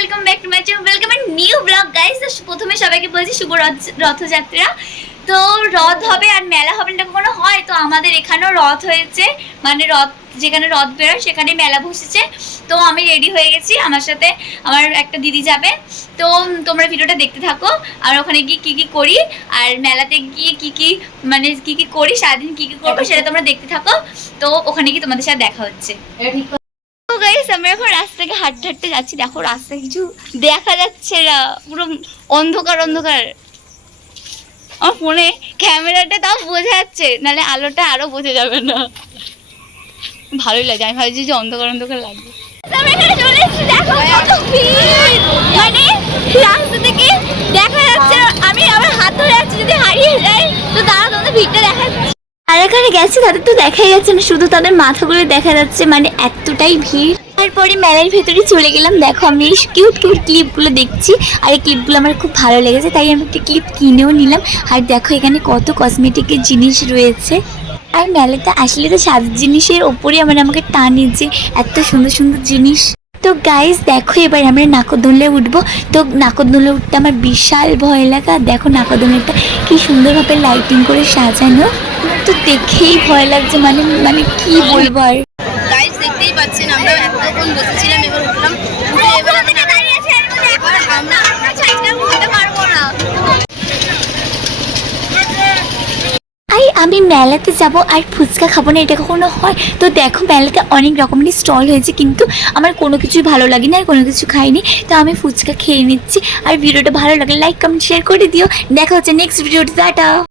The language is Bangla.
Welcome back to my channel, welcome and new blog guys. প্রথমে সবাইকে বলছি শুভ রথযাত্রা। তো রথ হবে আর মেলা হবে না কখনো হয়, তো আমাদের এখানেও রথ হয়েছে, মানে রথ যেখানে রথ বেরোয় সেখানে মেলা বসেছে। তো আমি রেডি হয়ে গেছি, আমার সাথে আমার একটা দিদি যাবে। তো তোমরা ভিডিওটা দেখতে থাকো আর ওখানে গিয়ে কী কী করি আর মেলাতে গিয়ে কী কী মানে কী কী করি, সারাদিন কী কী করবো সেটা তোমরা দেখতে থাকো। তো ওখানে গিয়ে তোমাদের সাথে দেখা হচ্ছে। আমরা এখন রাস্তা থেকে হাঁটতে হাঁটতে যাচ্ছি, দেখো রাস্তা কিছু দেখা যাচ্ছে না, পুরো অন্ধকার অন্ধকার। আমার ফোনে ক্যামেরাটা তাও বোঝা যাচ্ছে, নাহলে আলোটা আরো বোঝা যাবে না। ভালোই লাগে, আমি ভাবছি যে অন্ধকার অন্ধকার লাগবে। মানে রাস্তা থেকে দেখা যাচ্ছে, আমি আমার হাত ধরে যাচ্ছি, যদি হারিয়ে যায় তো তারা তোমাদের ভিড়টা দেখা যাচ্ছে। আর এখানে গেছে তাদের তো দেখাই যাচ্ছে না, শুধু তাদের মাথাগুলো দেখা যাচ্ছে, মানে এতটাই ভিড়। তারপরে মেলার ভেতরে চলে গেলাম। দেখো আমি কিউট কিউট ক্লিপগুলো দেখছি, আর এই ক্লিপগুলো আমার খুব ভালো লেগেছে, তাই আমি একটা ক্লিপ কিনেও নিলাম। আর দেখো এখানে কত কসমেটিকের জিনিস রয়েছে। আর মেলাতে আসলে তো সাজার জিনিসের ওপরেই আমাকে টানে, যে এত সুন্দর সুন্দর জিনিস। তো গাইস দেখো এবার আমরা নাকরদোলনায় উঠবো। তো নাকরদোলনায় উঠতে আমার বিশাল ভয় লাগা। দেখো নাকরদোলনাটা কি সুন্দরভাবে লাইটিং করে সাজানো, তো দেখেই ভয় লাগছে, মানে মানে কি বলবো আর। গাইস দেখতেই পাচ্ছেন আমরা এতক্ষণ বসেছিলাম, এবার উঠলাম, এবার আমরা আমি মেলাতে যাব আর ফুচকা খাবো না, এটা কখনো হয়? তো দেখো মেলাতে অনেক রকমের স্টল হয়েছে, কিন্তু আমার কোনো কিছুই ভালো লাগে না আর কোনো কিছু খাইনি, তো আমি ফুচকা খেয়ে নিচ্ছি। আর ভিডিওটা ভালো লাগলে লাইক কমেন্ট শেয়ার করে দিও। দেখা হচ্ছে নেক্সট ভিডিওতে, টাটা।